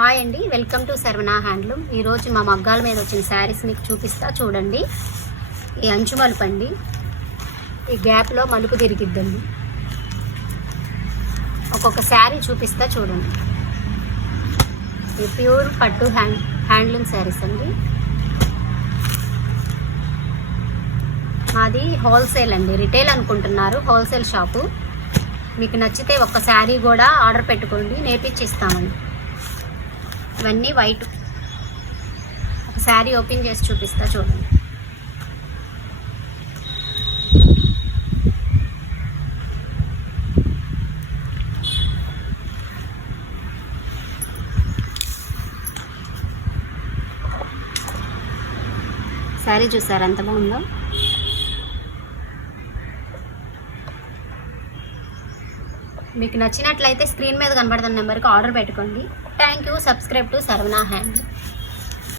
Hi అండి, welcome to Saravana handloom. ఈరోజు మా మగ్గాల మీద వచ్చిన శారీస్ మీకు చూపిస్తా చూడండి. ఈ అంచు మలుపు అండి, ఈ గ్యాప్లో మలుపు తిరిగిద్దండి. ఒక్కొక్క శారీ చూపిస్తా చూడండి. ఈ ప్యూర్ పట్టు హ్యాండ్లూమ్ శారీస్ అండి. మాది హోల్సేల్ అండి, రిటైల్ అనుకుంటున్నారు, హోల్సేల్ షాపు. మీకు నచ్చితే ఒక్క శారీ కూడా ఆర్డర్ పెట్టుకోండి, నేర్పించి ఇస్తామండి. ఇవన్నీ వైట్. ఒక శారీ ఓపెన్ చేసి చూపిస్తా చూడండి. శారీ చూసారు ఎంత బాగుందో. మీకు నచ్చినట్లయితే స్క్రీన్ మీద కనబడుతున్న నెంబర్కి ఆర్డర్ పెట్టుకోండి. Thank you. Subscribe to Saravana hand.